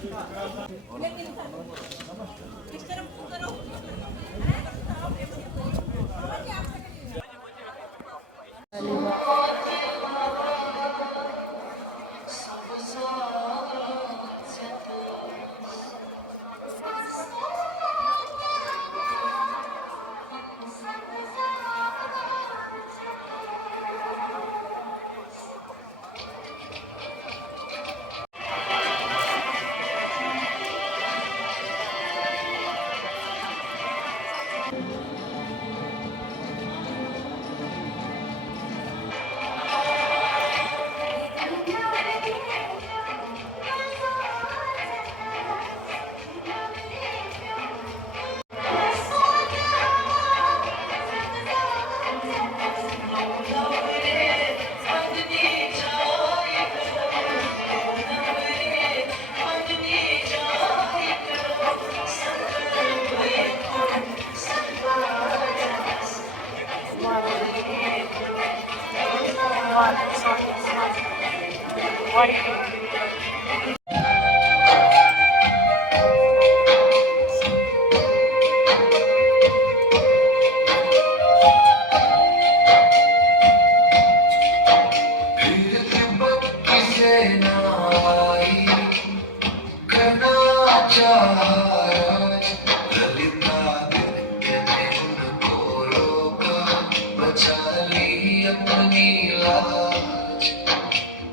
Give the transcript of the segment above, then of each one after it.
इस तरफ करो।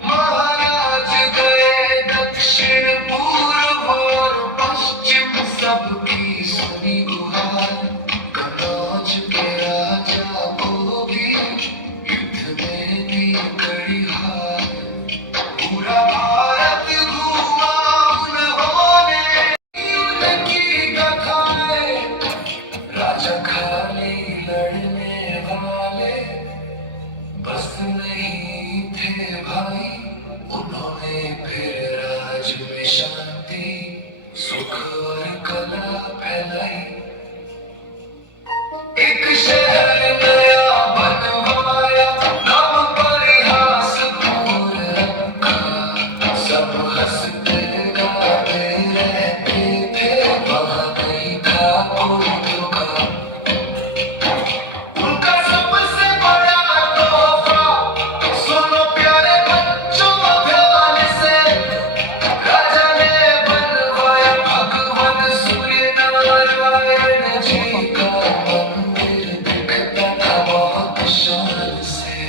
महाराज गए दक्षिण पूर्व और पश्चिम सबकी सुनी गुहार। कनौज के राजा को भी युद्ध में दी कड़ी हार। पूरा भारत घूमा उन्होंने, उनकी कथाएं राजा खाली लड़ने वाले बस नहीं थे भाई। उन्होंने फिर राज में शांति सुख और कला फैलाई। एक शहर नया बनवाया, नाम परिहासपुर रखा। सब हंसते गाते रहते थे, वहाँ नहीं था कोई धोखा। उनका सबसे बड़ा तोहफा सुनो प्यारे बच्चों ध्यान से, राजा ने बनवाया भगवान सूर्य नारायण जी का मंदिर। दिखता था बहुत शान से,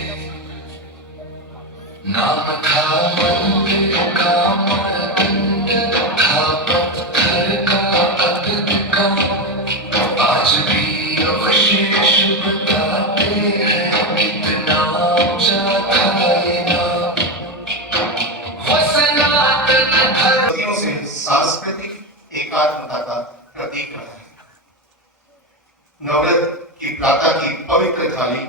नाम था मंदिर का मानदंड, था पत्थर का अद्भुत काम। आज भी अवशेष बताते हैं कितना ऊंचा था ये नाम। सनातन धर्म सदियों से सांस्कृतिक एकात्मता का प्रतीक रहा है। नवरत्न की प्रातः की पवित्र थाली,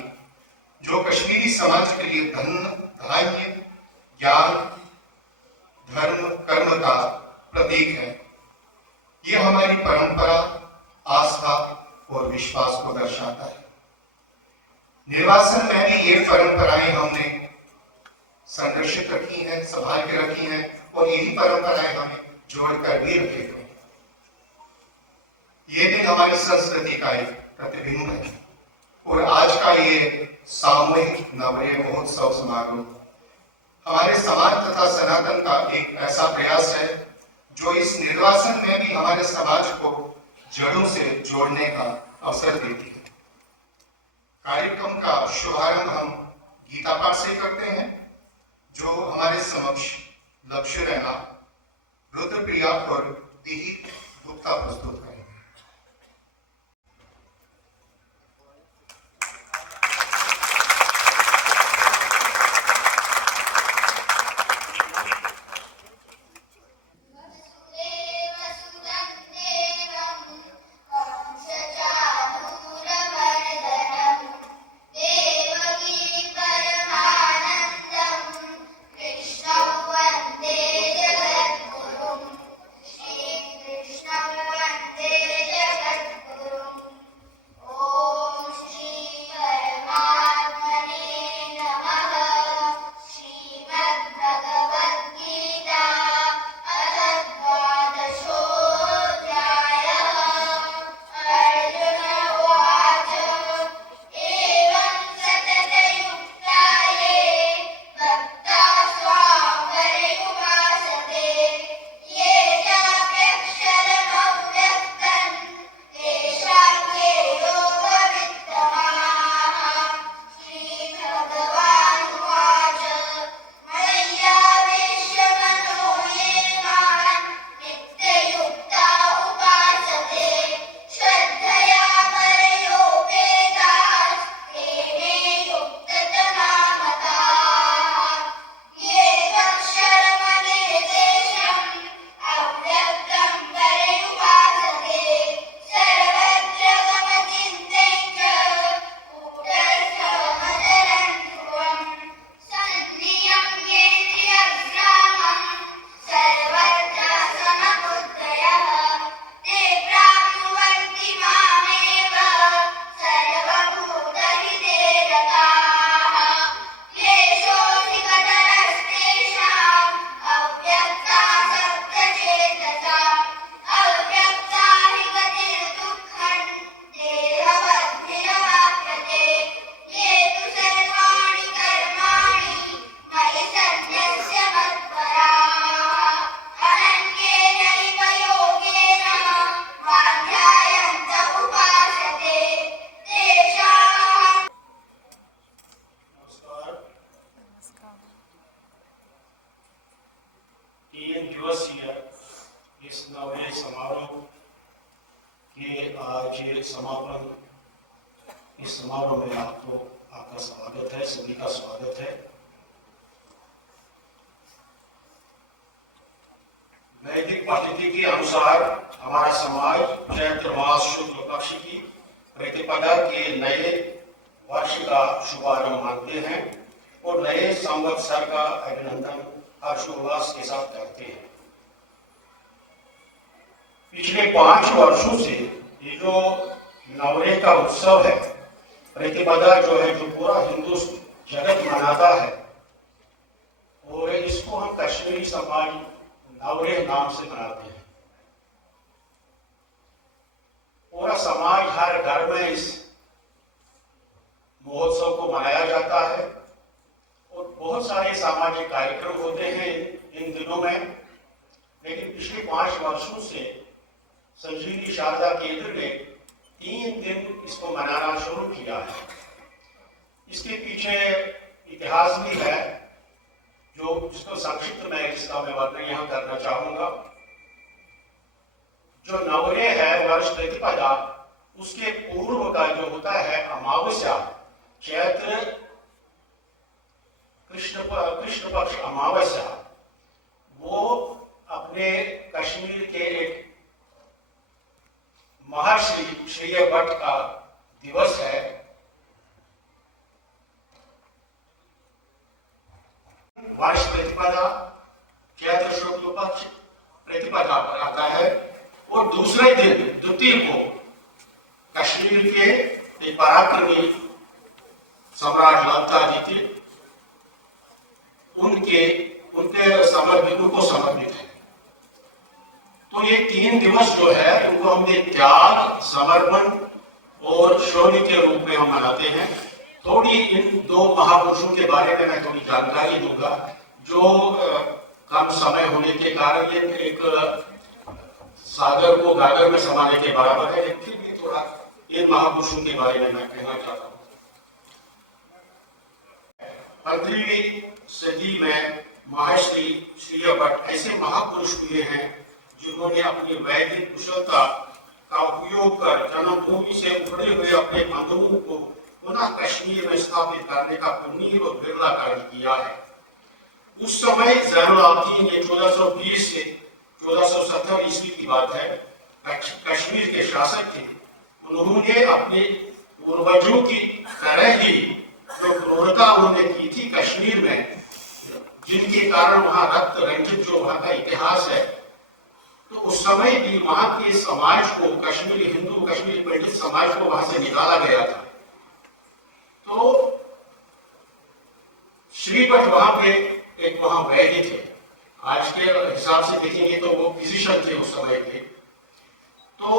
जो कश्मीरी समाज के लिए धान्य, ज्ञान, धर्म, कर्म का प्रतीक है। ये हमारी परंपरा, आस्था और विश्वास को दर्शाता है। निर्वासन में भी ये परंपराएं हमने संरक्षित रखी हैं, संभाल के रखी हैं, और यही परंपराएं हमें जोड़कर भी रखेगी। ये दिन हमारी संस्कृति का एक प्रतिबिंब है, और आज का ये सामूहिक नवरेह महोत्सव समारोह हमारे समाज तथा सनातन का एक ऐसा प्रयास है जो इस निर्वासन में भी हमारे समाज को जड़ों से जोड़ने का अवसर देती है। कार्यक्रम का शुभारंभ हम गीता पाठ से करते हैं, जो हमारे समक्ष लक्ष्य रहना रुद्रप्रिया और दिलीप गुप्ता प्रस्तुत करेंगे। Krishna समारोह में आपका स्वागत है, सभी का स्वागत है। वैदिक पद्धति के अनुसार हमारा समाज चैत्र मास शुक्ल पक्ष की प्रतिपदा के नए वर्ष का शुभारंभ मानते हैं और नए संवत्सर का अभिनंदन हर्षोल्लास के साथ करते हैं। पिछले 5 वर्षों से ये जो नवरे का उत्सव है, प्रतिपदा जो है, जो पूरा हिंदू जगत मनाता है, और इसको हम कश्मीरी समाज नवरे नाम से मनाते हैं। पूरा समाज हर घर में इस महोत्सव को मनाया जाता है और बहुत सारे सामाजिक कार्यक्रम होते हैं इन दिनों में। लेकिन पिछले 5 वर्षों से संजीवनी शारदा केंद्र ने 3 दिन इसको मनाना शुरू किया है। इसके पीछे इतिहास भी है, जो जिसको संक्षिप्त में इसका मैं वर्णन यहाँ करना चाहूंगा। जो नवरे है वर्ष प्रतिपदा, उसके पूर्व का जो होता है अमावस्या, चैत्र कृष्ण पक्ष अमावस्या, वो अपने कश्मीर के एक महर्षि श्री भट्ट का दिवस है। वर्ष प्रतिपदा चैत्र शुक्ल पक्ष प्रतिपदा पर आता है और दूसरे दिन द्वितीय को कश्मीर के एक पराक्रमी सम्राट लालतादित्य उनको समर्पित है। तो ये 3 दिवस जो है उनको हमने त्याग, समर्पण और शौर्य के रूप में हम मनाते हैं। थोड़ी इन 2 महापुरुषों के बारे में मैं थोड़ी जानकारी दूंगा, जो कम समय होने के कारण ये एक सागर को गागर में समाने के बराबर है, लेकिन फिर भी थोड़ा इन महापुरुषों के बारे में मैं कहना चाहता हूँ। 15वीं सदी में महर्षि श्री भट्ट ऐसे महापुरुष हुए हैं जिन्होंने अपनी वैदिक कुशलता का उपयोग कर जन्मभूमि से उभरे हुए अपने बंधुओं को पुनः कश्मीर में स्थापित करने का पुनीत और बिरला कार्य किया है। उस समय जैनुल आबदीन, ये 1420 से 1470 ईस्वी की बात है, कश्मीर के शासक थे। उन्होंने अपने पूर्वजों की तरह ही जो क्रूरता उन्होंने की थी कश्मीर में, जिनके कारण वहां रक्त रंजित जो वहां का इतिहास है, तो उस समय भी वहां के समाज को, कश्मीरी हिंदू, कश्मीरी पंडित समाज को वहां से निकाला गया था। तो श्री भट्ट वहां पे एक वहां वैद्य थे। आज के हिसाब से देखेंगे तो वो फिजिशियन थे उस समय के। तो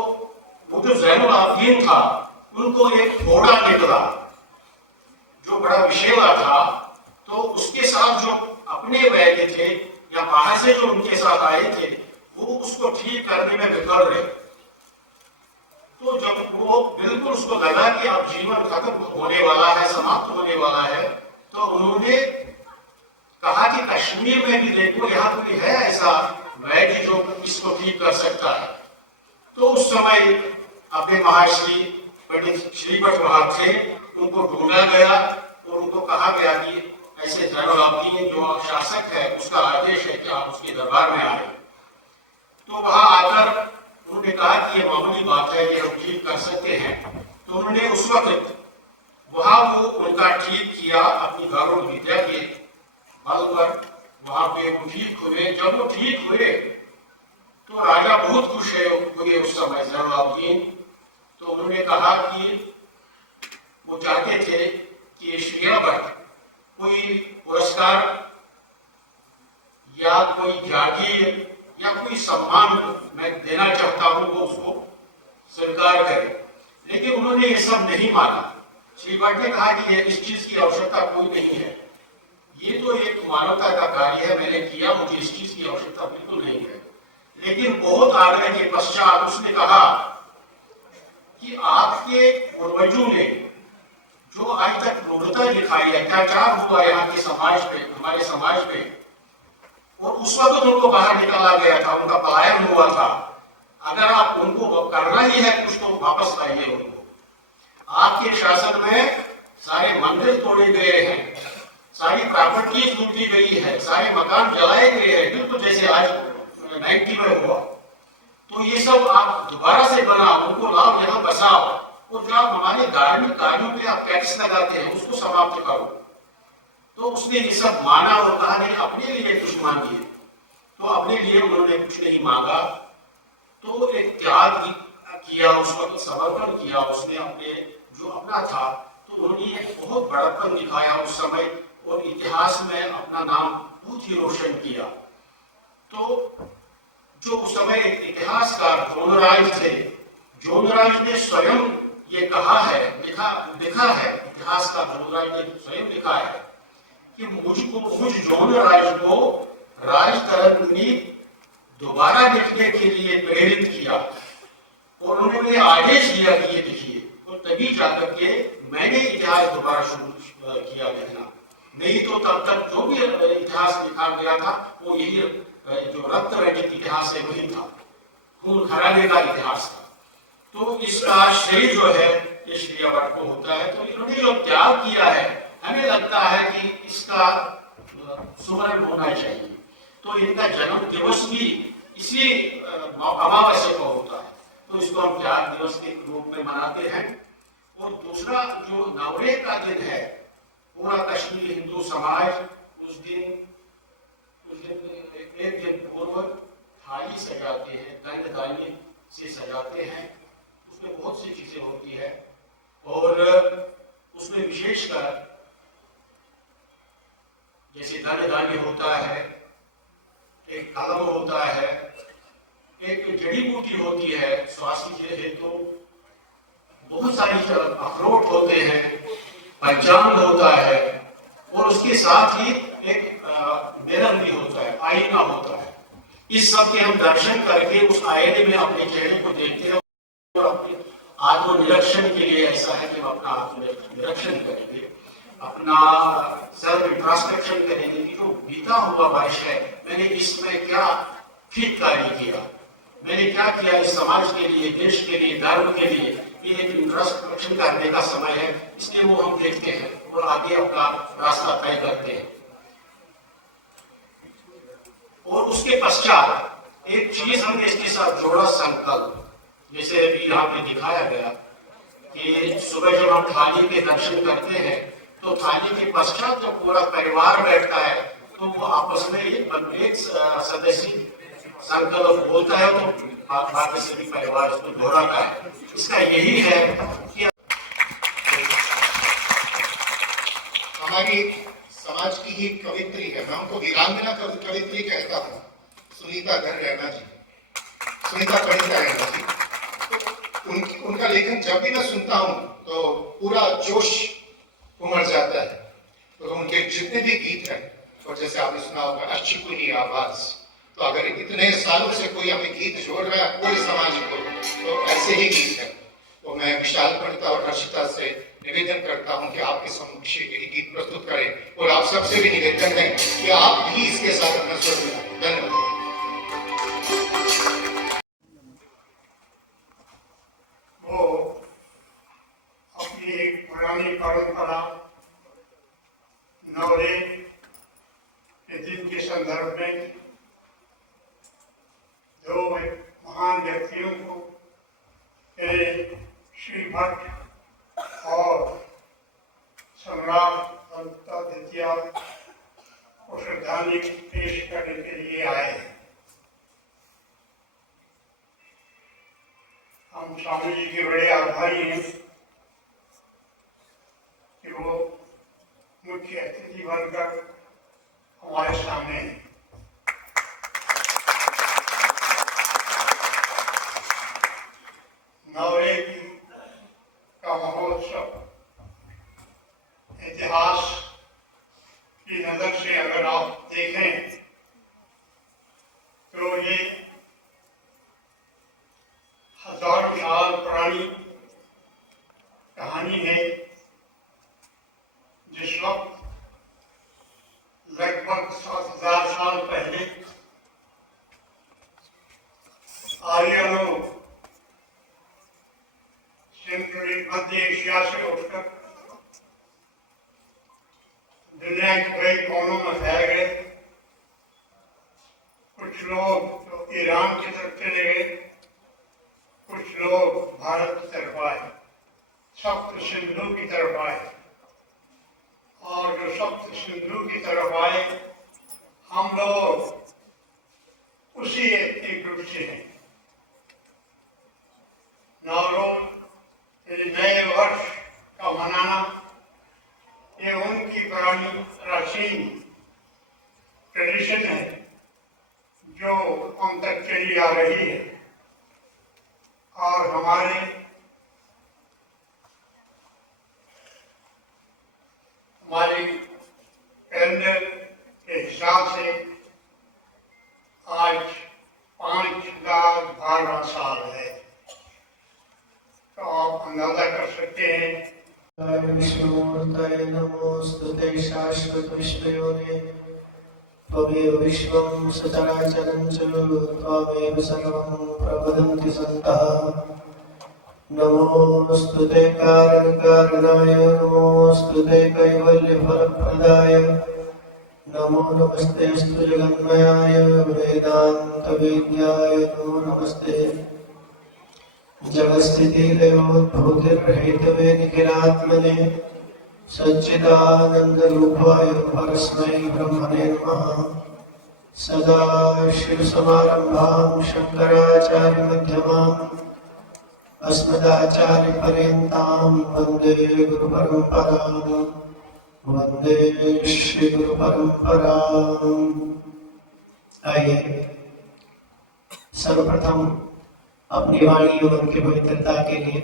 वो जो जैनुल आबदीन था, उनको एक फोड़ा निकला जो बड़ा विषैला था। तो उसके साथ जो अपने वैद्य थे या बाहर से जो उनके साथ आए थे, वो उसको ठीक करने में विफल रहे। तो जब वो बिल्कुल उसको लगा कि अब जीवन खत्म होने वाला है, समाप्त होने वाला है, तो उन्होंने कहा कि कश्मीर में भी देखो, यहाँ कोई है ऐसा वैद्य जो इसको ठीक कर सकता है। तो उस समय अपने महर्षि पंडित श्री भट्ट वहां थे, उनको ढूंढा गया और उनको कहा गया कि ऐसे जैनुल आबदीन जो शासक है, उसका आदेश है कि आप उसके दरबार में आए। तो वहां आकर उन्होंने कहा कि ये मामूली बात है, ये हम ठीक कर सकते हैं। तो उन्होंने उस वक्त वहां वो उनका ठीक किया अपनी गौरव विद्या के बल पर। वहां पे वो ठीक हुए। जब वो ठीक हुए तो राजा बहुत खुश हुए उस समय जैनुल आबदीन। तो उन्होंने कहा कि वो चाहते थे कि श्री भट्ट कोई पुरस्कार या कोई जागीर या कोई सम्मान मैं देना चाहता हूं, वो उसको स्वीकार करे। लेकिन उन्होंने ये सब नहीं माना। श्री भट्ट ने कहा कि ये इस चीज की आवश्यकता कोई नहीं है, ये तो एक मानवता का कार्य है, मैंने किया, मुझे इस चीज की आवश्यकता बिल्कुल नहीं है। लेकिन बहुत आग्रह के पश्चात उसने कहा कि आपके पूर्वजों ने जो आज तक क्रूरता दिखाई, अत्याचार हुआ यहाँ के समाज पे, हमारे समाज पे, और उस वक्त उनको बाहर निकाला गया था, उनका पलायन हुआ था। अगर आप उनको करना ही है कुछ तो वापस लाइए उनको। आपके शासन में सारे मंदिर तोड़े गए हैं, सारी प्रॉपर्टीज लूटी गई है, सारे मकान जलाए गए हैं, बिल्कुल जैसे आज 90 में हुआ। तो ये सब आप दोबारा से बनाओ, उनको लाओ, यहाँ बसाओ, और जो आप हमारे धार्मिक कार्यों पे आप टैक्स लगाते हैं उसको समाप्त करो। तो उसने ये सब माना और कहा नहीं अपने लिए कुछ मांगिए। तो अपने लिए उन्होंने कुछ नहीं मांगा, तो एक त्याग किया, उस वक्त समर्पण किया उसने अपने जो अपना था। तो उन्होंने एक बहुत बड़प्पन दिखाया उस समय, और इतिहास में अपना नाम बहुत ही रोशन किया। तो जो उस समय इतिहासकार जोनराज थे, जोनराज ने स्वयं ये कहा है, लिखा है, इतिहासकार जोनराज ने स्वयं लिखा है कि मुझ जोनराज को राजतरंग ने दोबारा लिखने के लिए प्रेरित किया, और उन्होंने आदेश दिया कि ये लिखिए, और तभी जाकर के मैंने इतिहास दोबारा शुरू किया लिखना। नहीं तो तब तक जो भी इतिहास लिखा गया था वो यही जो रक्त रंजित इतिहास है वही था, खून खराबे का इतिहास था। तो इसका श्रेय जो है ये श्री भट्ट को होता है। तो इन्होंने जो त्याग किया है, हमें लगता है कि इसका स्मरण होना चाहिए। तो इनका जन्म दिवस भी इसी अमावस्या को होता है, तो इसको हम त्याग दिवस के रूप में मनाते हैं। और दूसरा जो नवरेह का दिन है, पूरा कश्मीरी हिंदू समाज उस दिन एक दिन पूर्व थाली सजाते हैं, दंड दानी से सजाते हैं। उसमें बहुत सी चीजें होती है, और उसमें विशेषकर जैसे दंड दानी होता है, एक कलम होता है, एक जड़ी बूटी होती है स्वास्थ्य के हेतु, बहुत सारी अखरोट होते हैं, पंचांग होता है, और उसके साथ ही एक मिरर भी होता है, आईना होता है। इस सब के हम दर्शन करके उस आईने में अपने चेहरे को देखते हैं, और अपने आत्मनिरीक्षण के लिए ऐसा है कि हम अपना आत्मनिरीक्षण करेंगे, अपना सेल्फ इंट्रोस्पेक्शन करेंगे कि जो बीता हुआ वर्ष है मैंने इसमें क्या ठीक कार्य किया, मैंने क्या किया इस समाज के लिए, देश के लिए, धर्म के लिए। ये एक इंट्रोस्पेक्शन करने का समय है, इसलिए वो हम देखते हैं और आगे अपना रास्ता तय करते हैं। और उसके पश्चात एक चीज हमने इसके साथ जोड़ा, संकल्प। जैसे अभी यहाँ पे दिखाया गया कि सुबह जब हम थाली के दर्शन करते हैं तो थाली के पश्चात जब पूरा परिवार बैठता है तो वो आपस में एक सदस्य संकल्प बोलता है, तो बाकी सभी परिवार उसको दोहराता है। इसका यही है कि हमारी समाज की ही कवित्री है, मैं उनको वीरांगना कवित्री कहता हूँ, सुनीता रैना जी, सुनीता रैना जी। तो उनका लेखन जब भी मैं सुनता हूँ तो पूरा जोश उमड़ जाता है। तो उनके जितने भी गीत हैं, और जैसे आपने सुना होगा अच्छी कुनी आवाज, तो अगर इतने सालों से कोई हमें गीत जोड़ रहा है पूरे समाज को, तो ऐसे ही गीत है। तो मैं विशाल पंडिता और हर्षिता से निवेदन करता हूं कि आपके समक्ष यही गीत प्रस्तुत करें, और आप सबसे भी निवेदन है कि आप भी इसके साथ अपना स्वर मिलाएं। धन्यवाद। वो अपनी एक पुरानी परंपरा नवरेह के दिन के संदर्भ में दो महान व्यक्तियों को, श्री भट्ट और सम्राट द्वितीय को श्रद्धांजलि पेश करने के लिए आए हैं। हम स्वामी जी के बड़े आभारी हैं कि वो मुख्य अतिथि बनकर हमारे सामने हैं। नवरेह का महोत्सव इतिहास की नजर से अगर आप देखें तो ये हजारों साल पुरानी कहानी है, जिस वक्त लगभग 7,000 दुनिया के कई कोनों में फैल गए। कुछ लोग तो ईरान की तरफ चले गए, कुछ लोग भारत की तरफ आए, सप्त सिंधु की तरफ आए। और जो सप्त सिंधु की तरफ आए, हम लोग उसी एथनिक ग्रुप से हैं। नवरोज, ये नए वर्ष का मनाना, ये उनकी पुरानी प्राचीन ट्रेडिशन है जो हम तक चली आ रही है। और हमारे कैलेंडर के हिसाब से आज 5,12 साल है। तो आप अंदाजा कर सकते हैं। विष्णुमूर्तये नमोस्तुते शाश्वत विश्वयोने त्वमेव विश्वं सचराचरं च त्वमेव सर्वं प्रवदन्ति सन्तः। नमोस्तुते कारणकारणाय नमोस्तुते कैवल्यफलप्रदाय नमो नमस्तेऽस्तु जगन्मयाय वेदान्तवेद्याय नमो नमस्ते। जगत्स्थितिलयोद्भूतिर्हेतवे निखिलात्मने सच्चिदानन्दरूपाय परस्मै ब्रह्मणे नमः। सदाशिवसमारम्भां शङ्कराचार्यमध्यमाम् अस्मदाचार्यपर्यन्तां वन्दे गुरुपरम्पराम् वन्दे श्रीगुरुपरम्पराम्। आइए सर्वप्रथम अपनी वाणी एवं की पवित्रता के लिए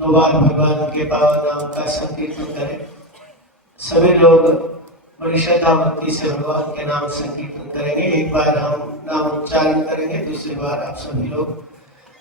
दो बार भगवान के पावन नाम का संकीर्तन करें। सभी लोग बड़ी श्रद्धा भक्ति से भगवान के नाम संकीर्तन करेंगे। एक बार हम नाम उच्चारण करेंगे, दूसरी बार आप सभी लोग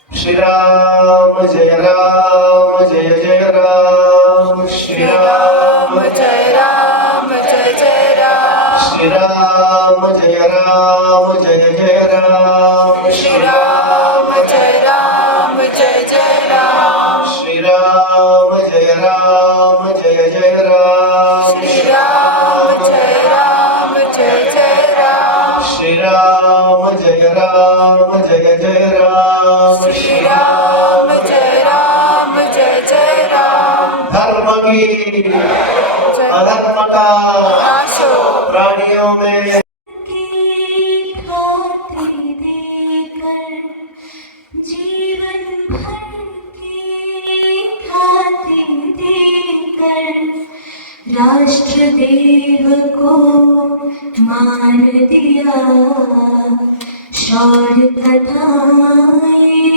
श्री राम जय राम जय जय राम, श्री राम जय राम जय जय राम, श्री राम जय राम जय जय राम, श्री राम जय राम जय जय राम, श्री राम जय राम जय जय राम, श्री राम जय राम जय जय राम, श्री राम जय राम जय जय राम, श्री राम जय राम जय जय राम। धर्म की अधर्म का नाशो प्राणियों में जीवन भर की खातिर देकर राष्ट्र देव को मान दिया। शौर्य कथाएं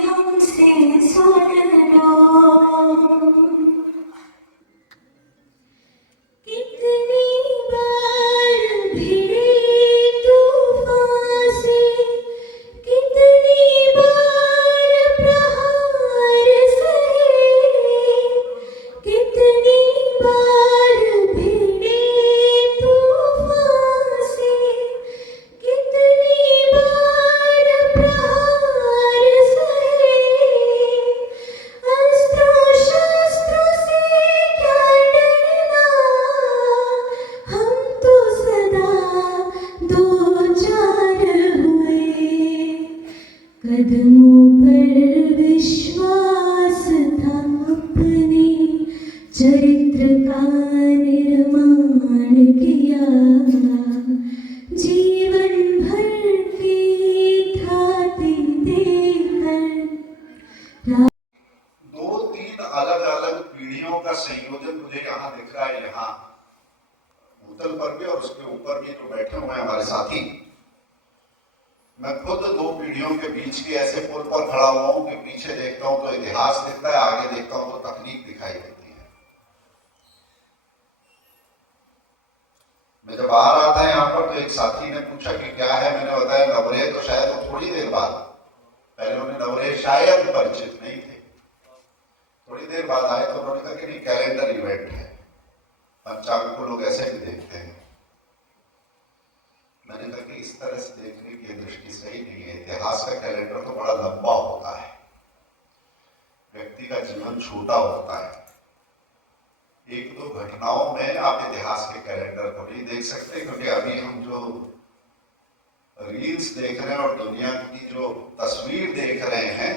हमसे सुन लो, कितनी बार भिड़े तूफान से, कितनी बार प्रहार सहे, कितनी बार भिड़े तूफान से, कितनी बार प्रहार सहे। अस्त्रों शस्त्रों से क्या डरना, हम तो सदा दो चार हुए। कदमों पर विश्वास था अपने, चरित्र का निर्माण किया। जीवन भर की थाती देकर दो तीन अलग अलग पीढ़ियों का संयोजन मुझे यहाँ दिख रहा है। यहाँ भूतल पर भी और उसके ऊपर भी जो बैठे हुए हैं हमारे साथी, मैं खुद दो पीढ़ियों के बीच के ऐसे पुल पर खड़ा हुआ हूँ कि पीछे देखता हूँ तो इतिहास दिखता है, आगे देखता हूँ तो तकनीक दिखाई देती है। मैं जब बाहर आता है यहाँ पर तो एक साथी ने पूछा कि क्या है, मैंने बताया नवरेह तो शायद वो थोड़ी देर बाद, पहले उन्हें नवरेह शायद परिचित नहीं थे, थोड़ी देर बाद आए तो उन्होंने कहा कि नहीं कैलेंडर इवेंट है, पंचांग को लोग ऐसे भी देखते हैं। मैंने कहा कि इस तरह से देखने की दृष्टि सही नहीं है। इतिहास का कैलेंडर तो बड़ा लंबा होता है, व्यक्ति का जीवन छोटा होता है। एक दो घटनाओं में आप इतिहास के कैलेंडर को नहीं देख सकते, क्योंकि अभी हम जो रील्स देख रहे हैं और दुनिया की जो तस्वीर देख रहे हैं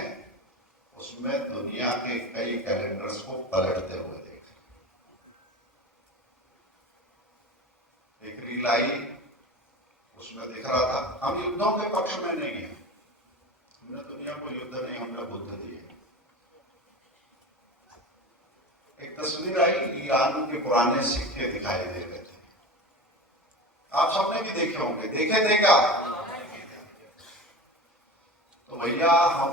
उसमें दुनिया के कई कैलेंडर्स को पलटते हुए देख रहे हैं। एक रील आई, उसमें दिख रहा था, हम युद्धों के पक्ष में नहीं है, हमने दुनिया को युद्ध नहीं, हमने बुद्ध दिए। एक तस्वीर आई, ईरान के पुराने सिक्के दिखाई दे रहे थे, आप सबने भी देखे होंगे, देखे थे क्या? तो भैया हम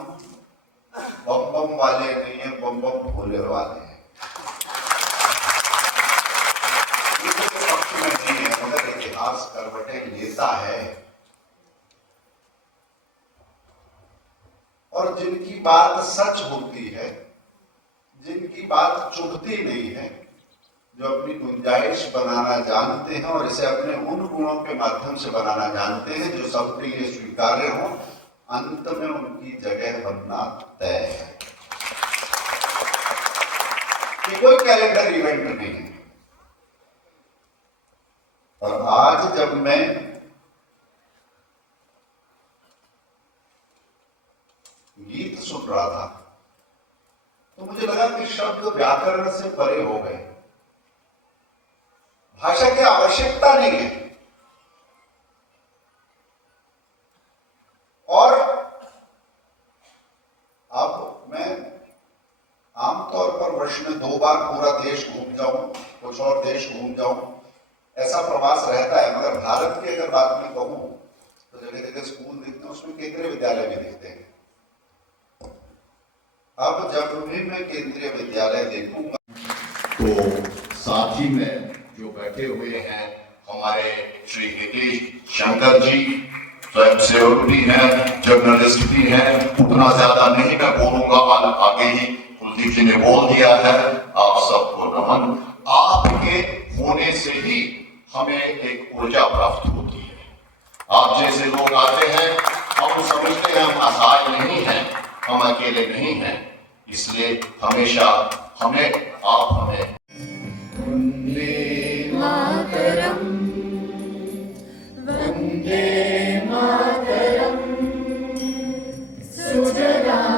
बम बम वाले नहीं है, बम बम भोले वाले हैं। युद्ध के पक्ष में नहीं है, मगर इतिहास करवटें लेता है। और जिनकी बात सच होती है, जिनकी बात चुभती नहीं है, जो अपनी गुंजाइश बनाना जानते हैं और इसे अपने उन गुणों के माध्यम से बनाना जानते हैं जो सबके लिए स्वीकार्य हो, अंत में उनकी जगह बनना तय है। ये कोई कैलेंडर इवेंट नहीं है। और आज जब मैं गीत सुन रहा था तो मुझे लगा कि शब्द व्याकरण से परे हो गए, भाषा की आवश्यकता नहीं है। और अब मैं आमतौर पर वर्ष में 2 बार पूरा देश घूम जाऊं, कुछ और देश घूम जाऊं, ऐसा प्रवास रहता है। मगर भारत की अगर बात में कहूं तो जगह जगह स्कूल दिखते हैं, उसमें केंद्रीय विद्यालय भी दिखते हैं। अब जब भी मैं केंद्रीय विद्यालय देखूंगा तो साथ ही में जो बैठे हुए हैं हमारे श्री हितेश शंकर जी, स्वयंसेवक भी हैं, जर्नलिस्ट भी हैं, उतना ज्यादा नहीं मैं बोलूंगा, आगे ही कुलदीप जी ने बोल दिया है। आप सबको नमन। आपके होने से ही हमें एक ऊर्जा प्राप्त होती है। आप जैसे लोग आते हैं, हम समझते हैं हम असहाय नहीं हैं, हम अकेले नहीं हैं, इसलिए हमेशा आप हमें मातरम वंदे मातरम सुजलां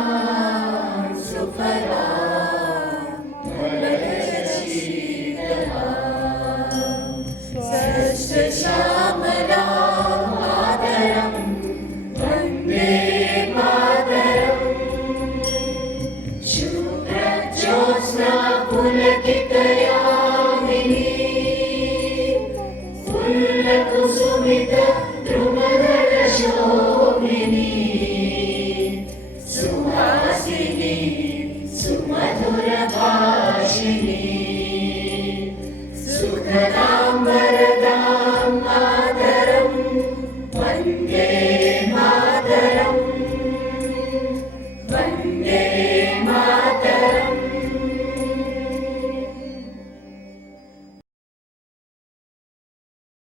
सुफलां मलयजशीतलां सस्यश्यामलां मातरम वंदे मातरम शुभ्रज्योत्स्ना पुलकितयामिनी कुसुमित द्रुमदल शोभिनी सुहासिनी सुमधुर भाषिनी सुखदा